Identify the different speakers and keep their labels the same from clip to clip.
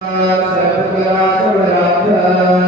Speaker 1: Sarvata Sarvata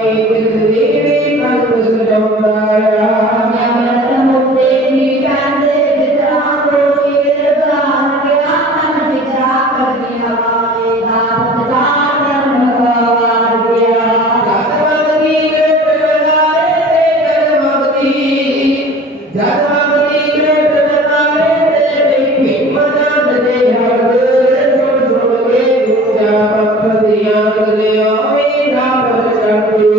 Speaker 2: Hallelujah. Thank you.